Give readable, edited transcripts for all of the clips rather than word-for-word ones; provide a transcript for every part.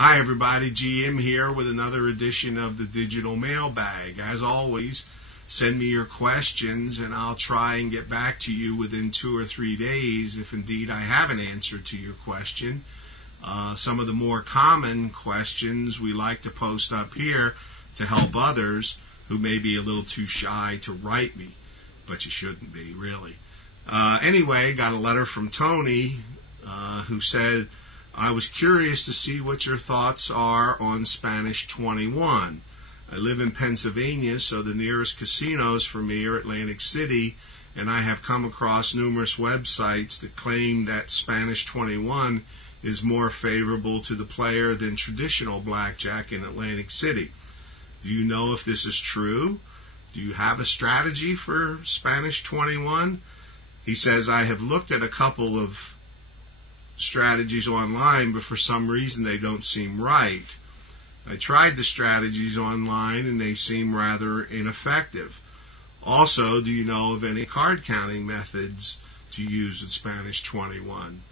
Hi everybody, GM here with another edition of the Digital Mailbag. As always, send me your questions and I'll try and get back to you within 2 or 3 days if indeed I have an answer to your question. Some of the more common questions we like to post up here to help others who may be a little too shy to write me, but you shouldn't be, really. Anyway, got a letter from Tony who said, I was curious to see what your thoughts are on Spanish 21. I live in Pennsylvania, so the nearest casinos for me are Atlantic City, and I have come across numerous websites that claim that Spanish 21 is more favorable to the player than traditional blackjack in Atlantic City. Do you know if this is true? Do you have a strategy for Spanish 21? He says, I have looked at a couple of strategies online, but for some reason they don't seem right. I tried the strategies online and they seem rather ineffective. Also, do you know of any card counting methods to use with Spanish 21?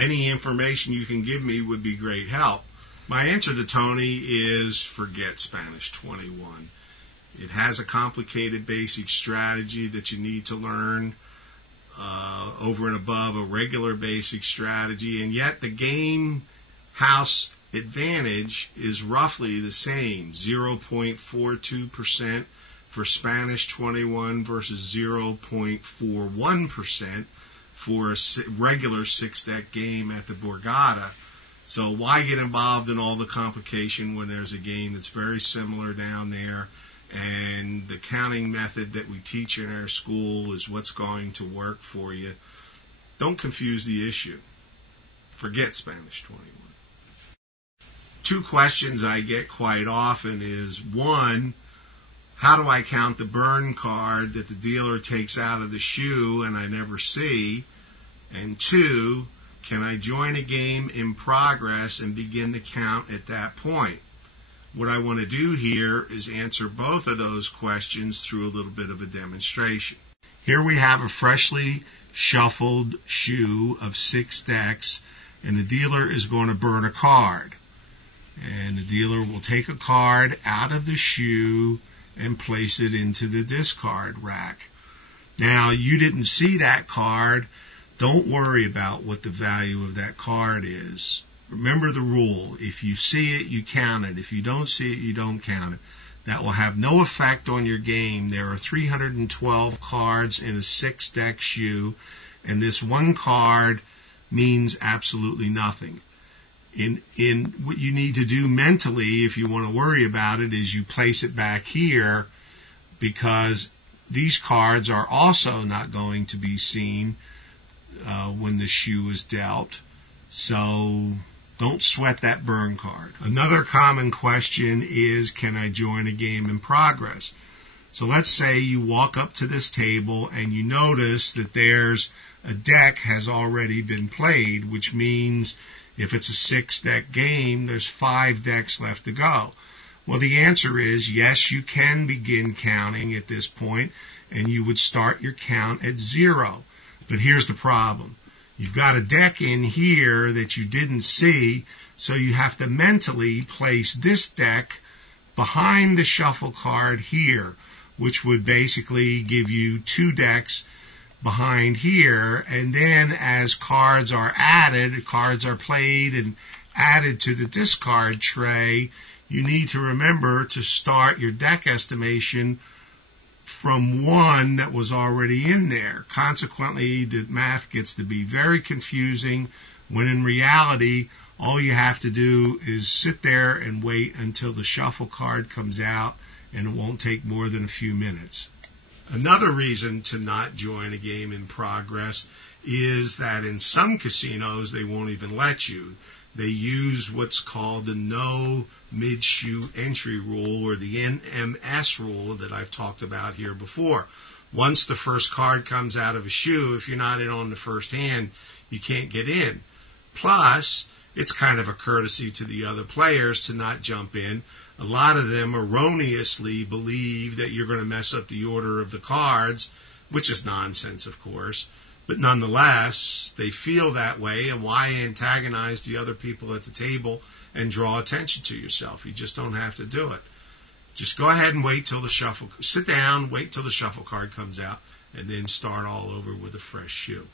Any information you can give me would be great help. My answer to Tony is forget Spanish 21. It has a complicated basic strategy that you need to learn over and above a regular basic strategy, and yet the game house advantage is roughly the same, 0.42% for Spanish 21 versus 0.41% for a regular 6-deck game at the Borgata. So why get involved in all the complication when there's a game that's very similar down there, and the counting method that we teach in our school is what's going to work for you? Don't confuse the issue. Forget Spanish 21. 2 questions I get quite often is, 1, how do I count the burn card that the dealer takes out of the shoe and I never see? And 2, can I join a game in progress and begin the count at that point? What I want to do here is answer both of those questions through a little bit of a demonstration. Here we have a freshly shuffled shoe of 6 decks, and the dealer is going to burn a card. And the dealer will take a card out of the shoe and place it into the discard rack. Now, you didn't see that card. Don't worry about what the value of that card is. Remember the rule. If you see it, you count it. If you don't see it, you don't count it. That will have no effect on your game. There are 312 cards in a 6-deck shoe, and this one card means absolutely nothing. In what you need to do mentally, if you want to worry about it, is you place it back here, because these cards are also not going to be seen when the shoe is dealt. So don't sweat that burn card. Another common question is, can I join a game in progress? So let's say you walk up to this table and you notice that there's a deck has already been played, which means if it's a 6-deck game, there's 5 decks left to go. Well, the answer is yes, you can begin counting at this point, and you would start your count at 0. But here's the problem. You've got a deck in here that you didn't see, so you have to mentally place this deck behind the shuffle card here, which would basically give you 2 decks behind here. And then as cards are added, cards are played and added to the discard tray, you need to remember to start your deck estimation from 1 that was already in there. Consequently, the math gets to be very confusing, when in reality, all you have to do is sit there and wait until the shuffle card comes out, and it won't take more than a few minutes. Another reason to not join a game in progress is that in some casinos, they won't even let you. They use what's called the no mid-shoe entry rule, or the NMS rule that I've talked about here before. Once the first card comes out of a shoe, if you're not in on the first hand, you can't get in. Plus, it's kind of a courtesy to the other players to not jump in. A lot of them erroneously believe that you're going to mess up the order of the cards, which is nonsense, of course. But nonetheless, they feel that way, and why antagonize the other people at the table and draw attention to yourself? You just don't have to do it. Just go ahead and wait till the shuffle, sit down, wait till the shuffle card comes out, and then start all over with a fresh shoe.